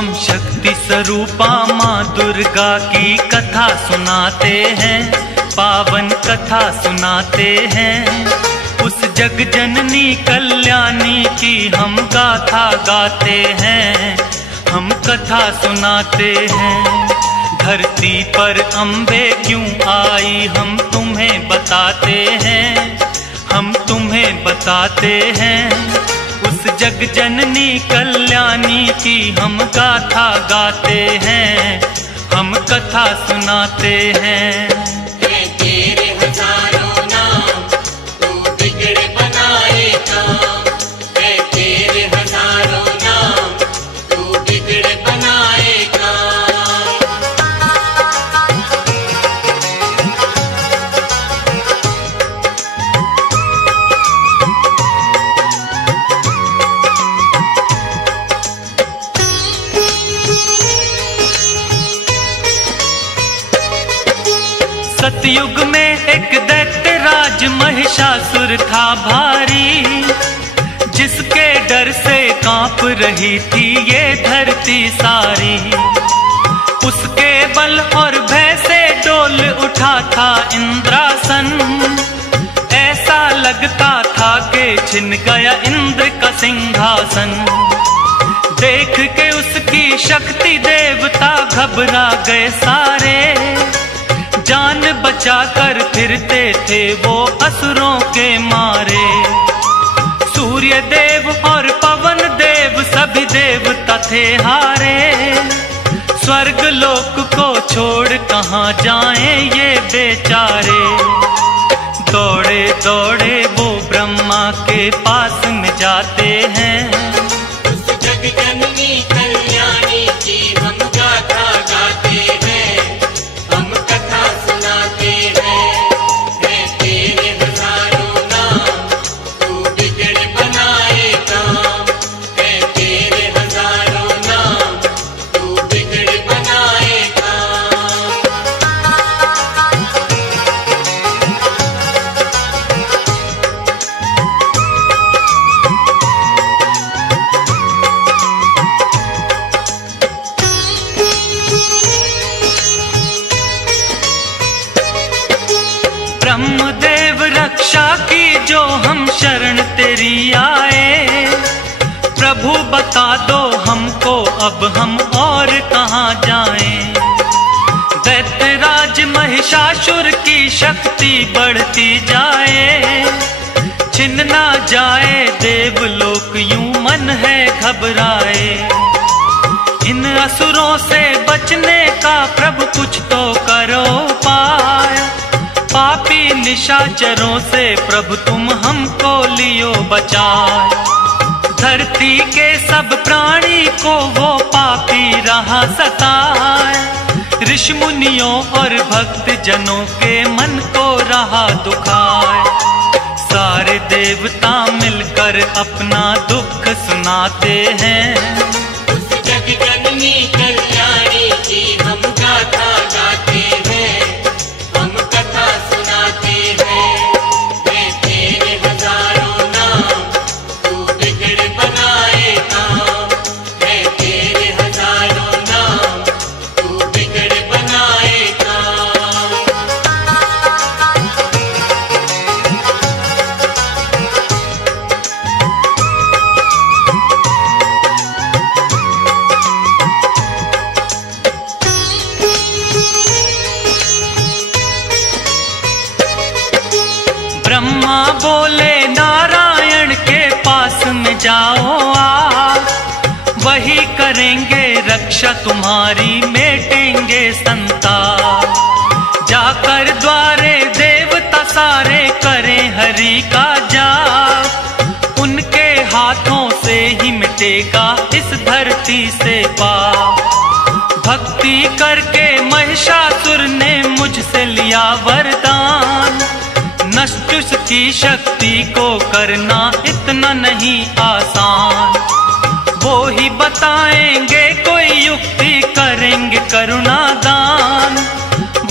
हम शक्ति स्वरूपा माँ दुर्गा की कथा सुनाते हैं, पावन कथा सुनाते हैं। उस जग जननी कल्याणी की हम गाथा गाते हैं, हम कथा सुनाते हैं। धरती पर अम्बे क्यों आई हम तुम्हें बताते हैं, हम तुम्हें बताते हैं। उस जग जननी कल्याणी की हम गाथा गाते हैं, हम कथा सुनाते हैं। तेरे हजारों नाम तू बिगड़े बनाए काम, तेरे हजारों नाम तू बिगड़े बनाए काम। सतयुग में एक दैत्य राज महिषासुर था भारी, जिसके डर से कांप रही थी ये धरती सारी। उसके बल और भय से डोल उठा था इंद्रासन, ऐसा लगता था कि छिन गया इंद्र का सिंहासन। देख के उसकी शक्ति देवता घबरा गए सारे, जान बचाकर फिरते थे वो असुरों के मारे। सूर्य देव और पवन देव सभी देवता थे हारे, स्वर्ग लोक को छोड़ कहाँ जाएं ये बेचारे। दौड़े दौड़े वो ब्रह्मा के पास में जाते हैं, उस जग जननी कल्याणी की हम गाथा गाते हैं, हम कथा सुनाते हैं। तेरे हजारों नाम तू बिगड़े बनाए काम, तेरे हजारों नाम तू बिगड़े बनाए काम। ब्रह्मदेव रक्षा की जो हम शरण तेरी आए, प्रभु बता दो हमको अब हम और कहाँ जाएं। दैत्यराज महिषासुर की शक्ति बढ़ती जाए, छिन ना जाए देवलोक यूं मन है घबराए। इन असुरों से बचने का प्रभु कुछ तो करो पाए, पापी निशाचरों से प्रभु तुम हमको लियो बचाए। धरती के सब प्राणी को वो पापी रहा सताए, ऋषि मुनियों और भक्त जनों के मन को रहा दुखाए। सारे देवता मिलकर अपना दुख सुनाते हैं, उस जग जननी कल्याणी की हम गाथा गाते हैं, हम कथा सुनाते हैं। तेरे हजारों नाम तू बिगड़े बनाए काम, तेरे हजारों नाम तू बिगड़े बनाए काम। ब्रह्मा बोले नारायण के पास में जाओ आप, वही करेंगे रक्षा तुम्हारी मिटेंगे संताप। जाकर द्वारे देवता सारे करें हरि का जाप, उनके हाथों से ही मिटेगा इस धरती से पाप। भक्ति करके महिषासुर ने मुझसे लिया वरदान, नष्ट की शक्ति को करना इतना नहीं आसान। वो ही बताएंगे कोई युक्ति, करेंगे करुणा दान।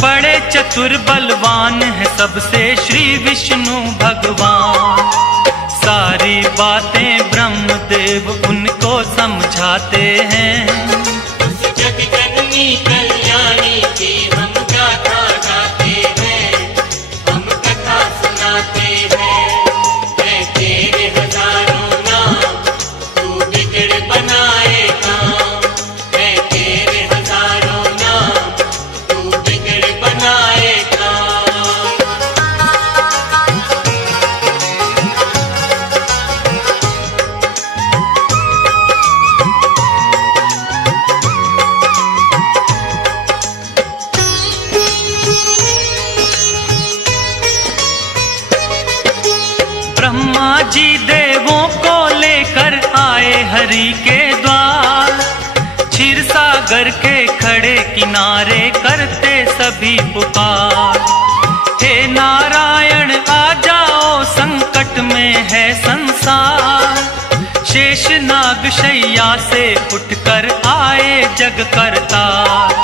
बड़े चतुर बलवान है सबसे श्री विष्णु भगवान। सारी बातें ब्रह्मदेव उनको समझाते हैं। जग जननी कल्याणी की हम गाथा गाते हैं, हम कथा सुनाते हैं। है तेरे हजारों नाम, तू बिगड़ बनाए काम। है तेरे हजारों नाम, तू बिगड़ बनाए काम। ब्रह्मा जी देवों को लेकर आए हरि के द्वार। क्षीर सागर के खड़े किनारे करते सभी पुकार। हे नारायण आ जाओ, संकट में है संसार। शेष नाग शैया से उठकर आए जग करतार।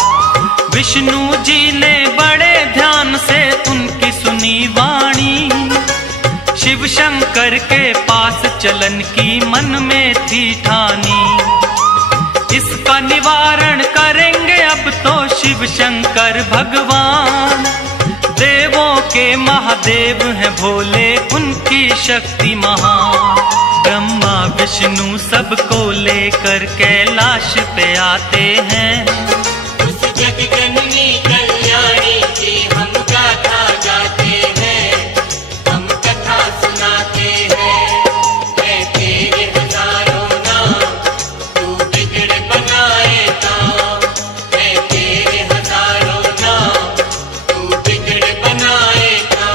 विष्णु जी ने बड़े ध्यान से उनकी सुनी वाणी। शिव शंकर के पास चलन की मन में थी ठानी। इसका निवारण करेंगे अब तो शिव शंकर भगवान। देवों के महादेव हैं भोले, उनकी शक्ति महान। ब्रह्मा विष्णु सबको लेकर कैलाश पे आते हैं। उस जग जननी कल्याणी की हम गाथा गाते हैं, हम कथा सुनाते हैं। है तेरे हजारों नाम, तू बिगड़ बनाए काम। है तेरे हजारों नाम, तू बिगड़ बनाए काम।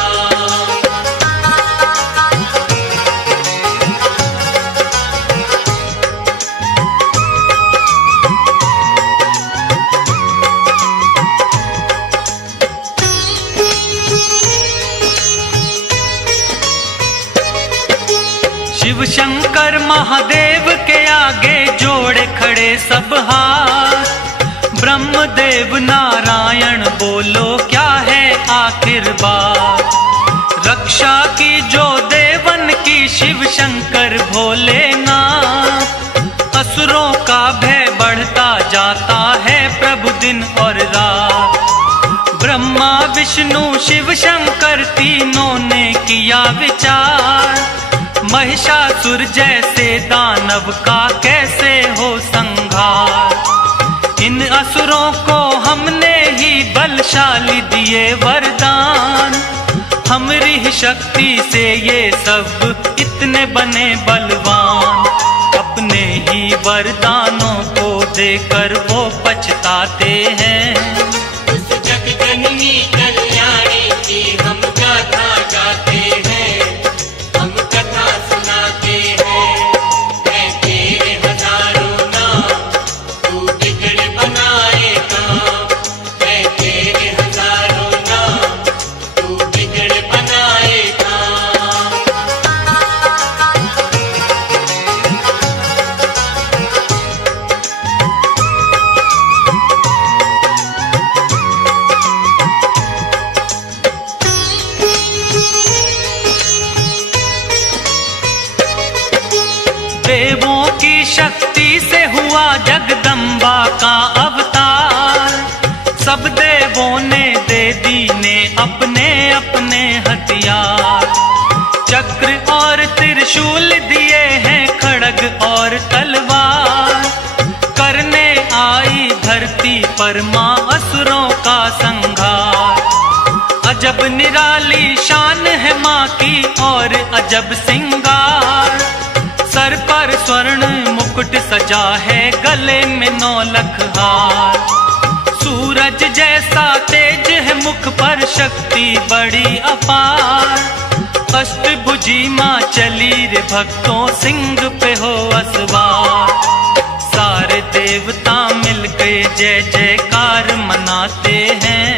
शिव शंकर महादेव के आगे जोड़े खड़े सब हाथ। ब्रह्मदेव नारायण बोलो क्या है आखिर बात। रक्षा की जो देवन की शिव शंकर भोलेनाथ। असुरों का भय बढ़ता जाता है प्रभु दिन और रात। ब्रह्मा विष्णु शिव शंकर तीनों ने किया विचार। महिषासुर जैसे दानव का कैसे हो संहार। इन असुरों को हमने ही बलशाली दिए वरदान। हमारी ही शक्ति से ये सब इतने बने बलवान। अपने ही वरदानों को देकर वो पछताते हैं। उस जग जननी कल्याणी की हम गाथा गाते हैं, हम कथा सुनाते हैं। है तेरे हजारों नाम, तू बिगड़ बनाए काम। है तेरे हजारों नाम, तू बिगड़ बनाए काम। देवों की शक्ति से हुआ जगदम्बा का अवतार। सब देवों ने दे दीने अपने अपने हथियार। चक्र और त्रिशूल दिए हैं, खड़ग और तलवार। करने आई धरती पर मां असुरों का संहार। अजब निराली शान है मां की और अजब सिंगार। सर पर स्वर्ण मुकुट सजा है, गले में 9 लख हार। सूरज जैसा तेज है मुख पर, शक्ति बड़ी अपार। अष्टभुजी मां चली रे भक्तों, सिंह पे हो असवार। सारे देवता मिलके जय जयकार मनाते हैं।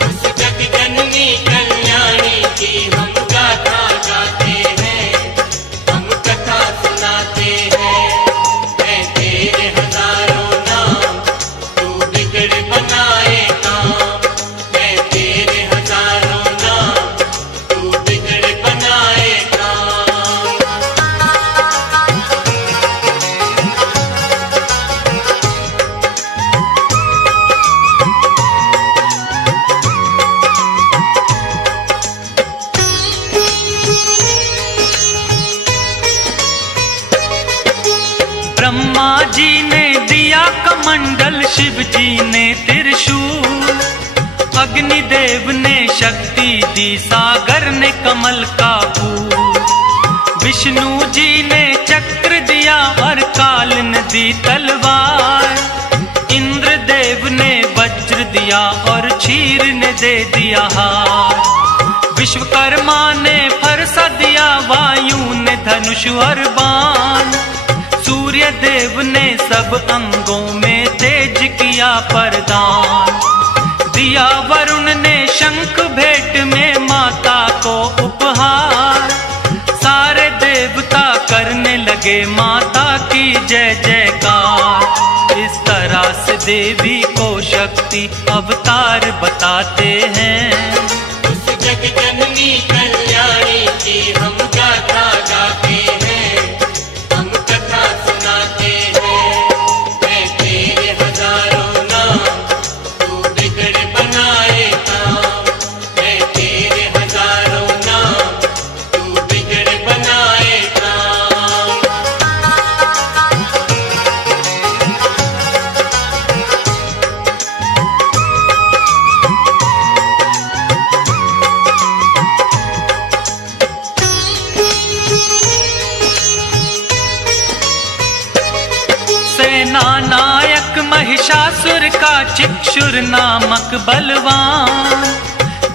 उस जग जननी कल्याणी की हम गाथा गाते हैं, हम कथा सुनाते हैं। है तेरे हजारों नाम, तू बिगड़ बनाए काम। है तेरे हजारों नाम, तू बिगड़ बनाए काम। जी ने दिया कमंडल, शिव जी ने त्रिशूल, अग्निदेव ने शक्ति दी, सागर ने कमल का फूल, विष्णु जी ने चक्र दिया और काल ने दी तलवार, इंद्रदेव ने वज्र दिया और क्षीर ने दे दिया हार, विश्वकर्मा ने फरसा दिया, वायु ने धनुष और बाण, सूर्य देव ने सब अंगों में तेज किया प्रदान, दिया वरुण ने शंख भेंट में माता को उपहार, सारे देवता करने लगे माता की जय जयकार। इस तरह से देवी को शक्ति अवतार बताते हैं। उस जग जननी कल्याणी की हम गाथा गाते हैं, हम कथा सुनाते हैं। मैं तेरे हजारों नाम, तू बिगड़ बनाए काम। मैं तेरे हजारों नाम, तू बिगड़ बनाए काम। सेना नायक महिषासुर का चिक्षुर नामक बलवान,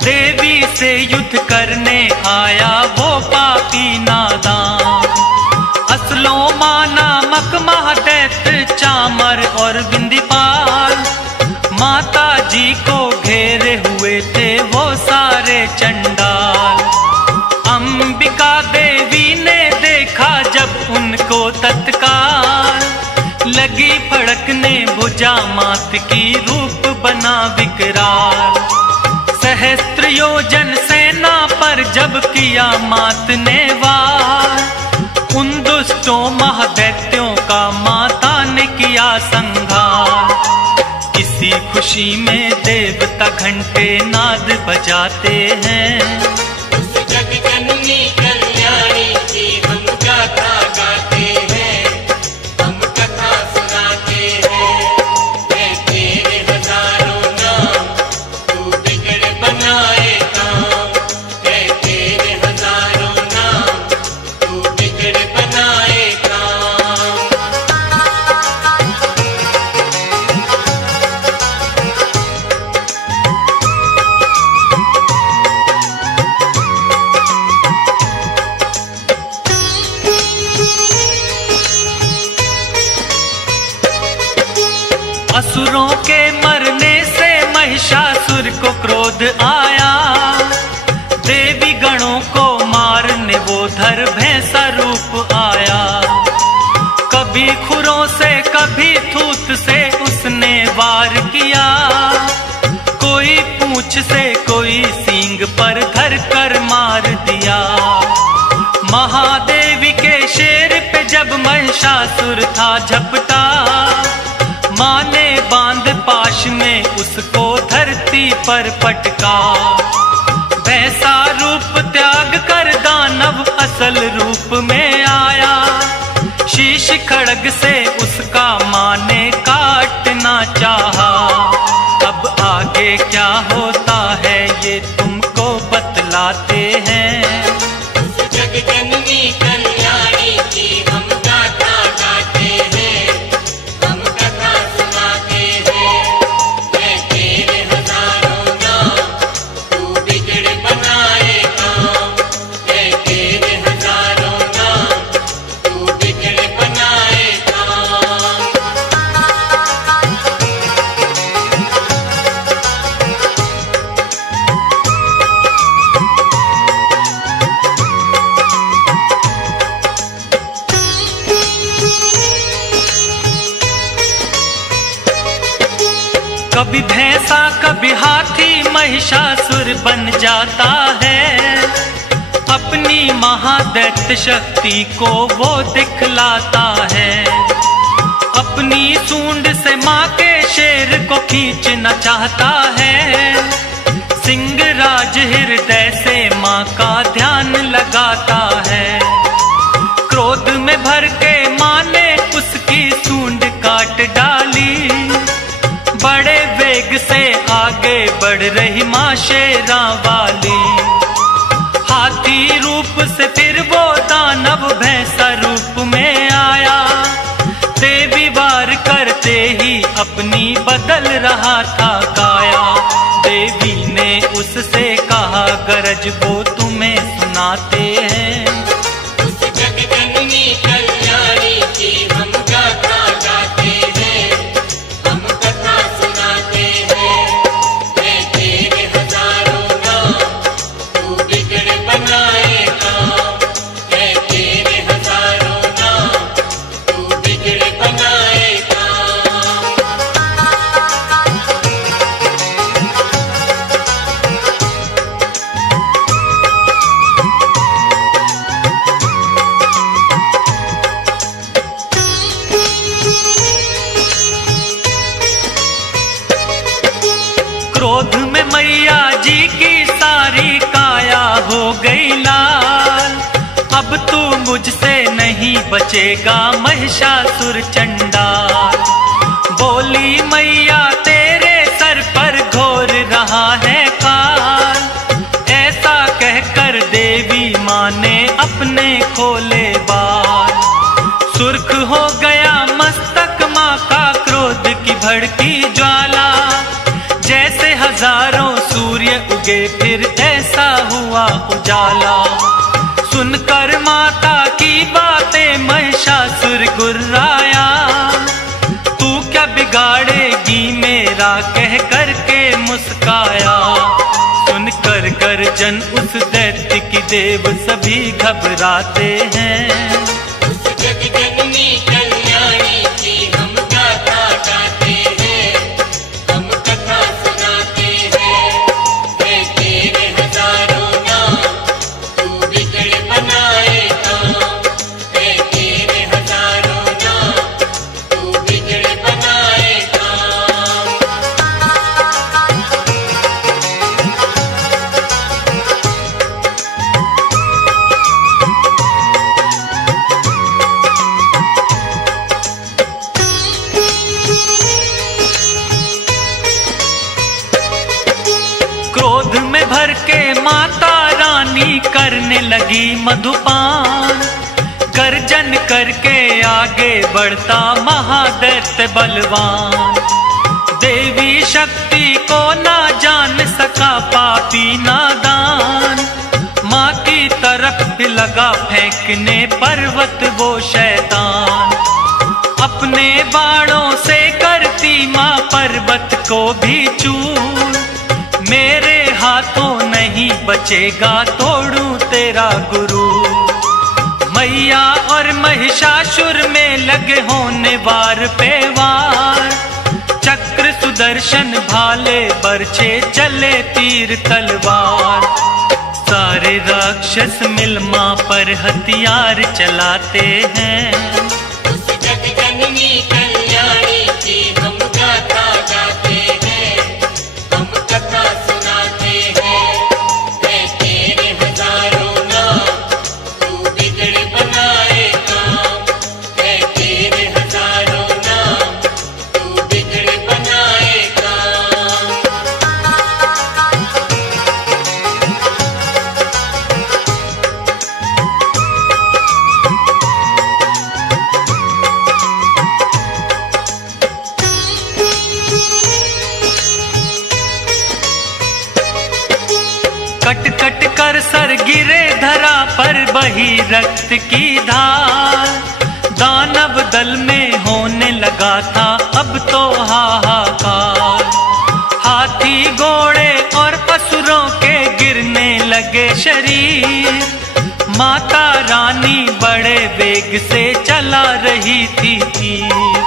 देवी से युद्ध करने आया वो पापी नादान, असलोमा नामक महादैत्य चामर और बिंदीपाल, माता जी को घेरे हुए थे वो सारे चंडाल, अंबिका देवी ने देखा जब उनको तत्काल, लगी फड़कने भुजा मात की रूप बना विकराल, सहस्त्र योजन सेना पर जब किया मात ने वार, उन दुष्टों महादैत्यों का माता ने किया संहार। इसी खुशी में देवता घंटे नाद बजाते हैं। उस जग जननी कल्याणी की हम गाथा गाते हैं, हम कथा सुनाते हैं। मैं तेरे हजारों नाम, तू बिगड़ बनाए काम। मैं तेरे हजारों नाम, तू बिगड़ बनाए काम। असुरों के मरने से महिषासुर को क्रोध आया, देवी गणों को मारने वो धर भैंसा रूप आया, कभी खुरों से कभी थूत से उसने वार किया, कोई पूंछ से कोई सींग पर धर कर मार दिया। महादेवी के शेर पे जब महिषासुर था झपटा, माँ ने बांध पाश में उसको धरती पर पटका, वैसा रूप त्याग कर दानव असल रूप में आया, शीश खड़ग से उसका माँ ने काटना चाहा। अब आगे क्या होता है ये तुमको बतलाते हैं। उस जग जननी कल्याणी की हम गाथा गाते हैं, हम कथा सुनाते हैं। मैं तेरे हजारों नाम, तू बिगड़ बनाए काम। मैं तेरे हजारों नाम, तू बिगड़ बनाए काम। कभी भैंसा कभी हाथी महिषासुर बन जाता है, अपनी महादैत्य शक्ति को वो दिखलाता है, अपनी सूंड से माँ के शेर को खींचना चाहता है, सिंहराज हृदय से माँ का ध्यान लगाता है, क्रोध में भर के माँ ने उसकी सूंड काट डाली। बड़े वेग से आगे बढ़ रही माँ शेरा वाली। हाथी रूप से फिर वो दानव भैंसा रूप में आया। देवी वार करते ही अपनी बदल रहा था काया। देवी ने उससे कहा गरज वो तुम्हें सुनाते हैं। उस जगजननी कल्याणी की हम गाथा गाते हैं, हम कथा सुनाते हैं। है तेरे हजारों नाम, तू बिगड़ बनाए काम। है तेरे हजारों नाम, तू बिगड़ बनाए काम। क्रोध में मैया जी की सारी काया हो गई लाल। अब तू मुझसे नहीं बचेगा महिषासुर चंडाल। बोली मैया तेरे सर पर घोर रहा है काल। ऐसा कहकर देवी माँ ने अपने खोले बाल। सुर्ख हो गया मस्तक माँ का क्रोध की भड़की ज्वाला। जैसे हजारों सूर्य उगे फिर ऐसा हुआ उजाला। सुनकर माता की बातें महिषासुर गुर्राया। तू क्या बिगाड़ेगी मेरा कह करके मुस्काया। सुनकर गर्जन उस दैत्य की देव सभी घबराते हैं। उस जगजननी कल्याणी की हम गाथा गाते हैं, हम कथा सुनाते हैं। है तेरे हजारों नाम, तू बिगड़ बनाए काम। है तेरे हजारों नाम, तू बिगड़ बनाए काम। क्रोध में भर के माता रानी करने लगी मधुपान। गर्जन करके आगे बढ़ता महादैत्य बलवान। देवी शक्ति को ना जान सका पापी नादान। माँ की तरफ लगा फेंकने पर्वत वो शैतान। अपने बाणों से करती माँ पर्वत को भी चूर। मेरे हाथों नहीं बचेगा तोड़ूं तेरा गुरु। मैया और महिषासुर में लगे होने वार पे वार। चक्र सुदर्शन भाले बरछे चले तीर तलवार। सारे राक्षस मिल माँ पर हथियार चलाते हैं। उस जगजननी कल्याणी की हम गाथा गाते हैं, हम कथा सुनाते हैं। है तेरे हजारों नाम, तू बिगड़ बनाए काम। है तेरे हजारों नाम, तू बिगड़ बनाए काम। कट कट कर सर गिरे धरा पर बही रक्त की धार। दानव दल में होने लगा था अब तो हाहाकार। हाथी घोड़े और असुरों के गिरने लगे शरीर। माता रानी बड़े वेग से चला रही थी तीर।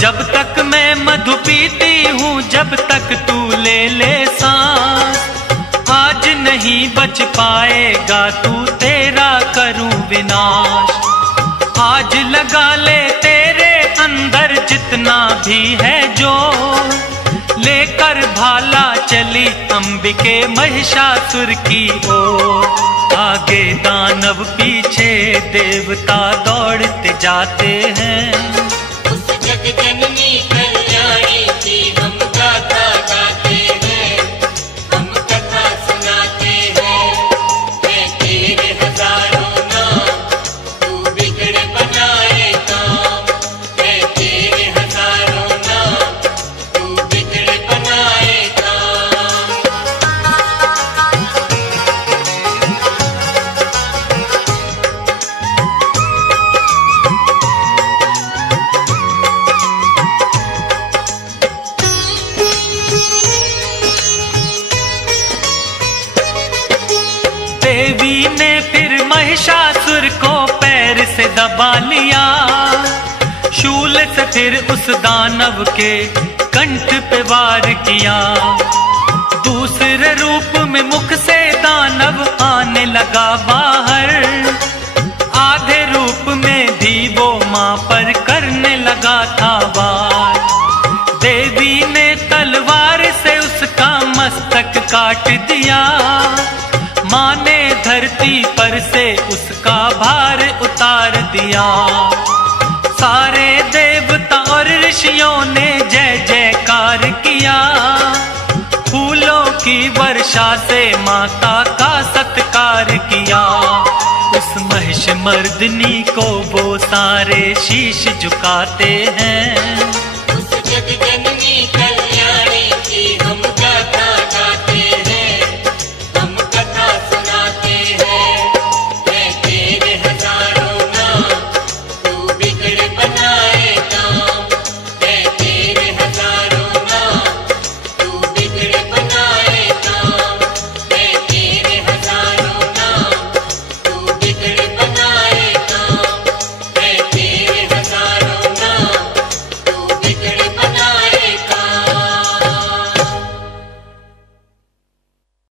जब तक मैं मधु पीती हूँ जब तक तू ले ले सांस। आज नहीं बच पाएगा तू तेरा करूं विनाश। आज लगा ले तेरे अंदर जितना भी है जो। लेकर भाला चली अंबिके महिषासुर की ओर। आगे दानव पीछे देवता दौड़ते जाते हैं। उस जग से दबा लिया। शूल से फिर उस दानव के कंठ पे वार किया। दूसरे रूप में मुख से दानव आने लगा बाहर। आधे रूप में भी वो मां पर करने लगा था वार। देवी ने तलवार से उसका मस्तक काट दिया। मां ने धरती पर से उसका भार उतार दिया। सारे देवता और ऋषियों ने जय जयकार किया। फूलों की वर्षा से माता का सत्कार किया। उस महिष मर्दनी को वो सारे शीश झुकाते हैं।